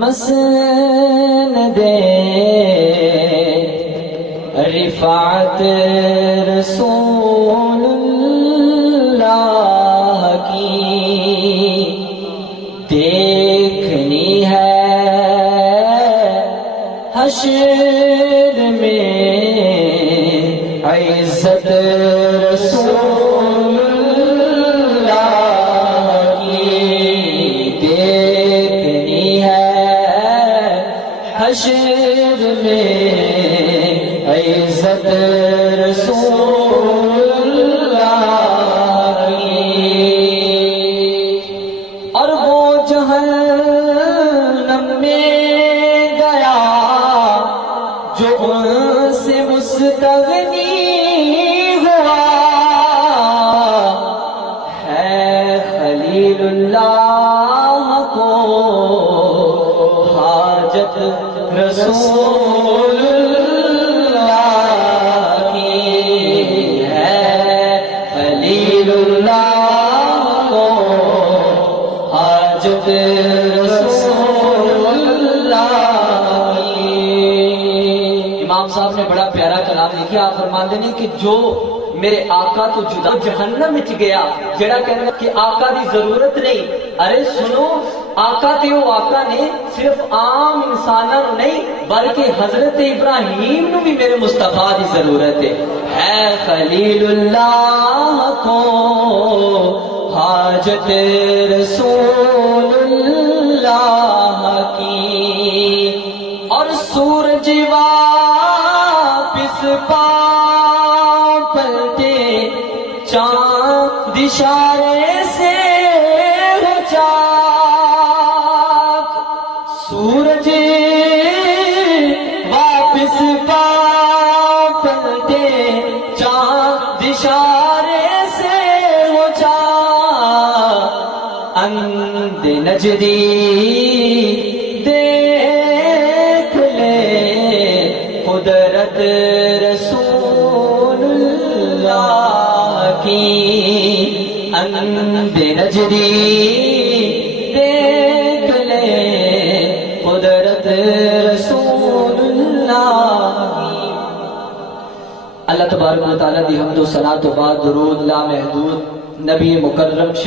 مسند رفعت رسول اللہ کی دیکھنی ہے حشر میں عزت رسول اللہ کی دیکھنی ہے حشر میں عزت رسول اللہ کی اور وہ جہنم میں گیا جو ان سے مستغنی ہوا ہے خلیل اللہ کو حاجت رسول اللہ کی ہے خلیل اللہ کو حاجت رسول اللہ کی۔ امام صاحب نے بڑا پیارا کلام لکھا، آپ فرماتے ہیں کہ جو میرے آقا تو جدا جہنم وچ گیا، جڑا کہنا کہ آقا دی ضرورت نہیں، ارے سنو آقا تے وہ آقا نے صرف عام انساناں نو نہیں بلکہ حضرت ابراہیم نو بھی میرے مصطفیٰ دی ضرورت ہے خلیل اللہ کو حاجت رسول اللہ کی۔ اور سورج واپس پلٹے چاند اشارے سے ہو چاک، سورج واپس پلٹے چاند اشارے سے ہو چاک، اندھ نجدی دیکھ لے قدرت رسول اللہ کی، اندھ نجدی دیکھ لے قدرت رسول اللہ کی۔ اللہ تبارک و تعالیٰ دی حمد و ثنا تو بعد درود لامحدود نبی مکرم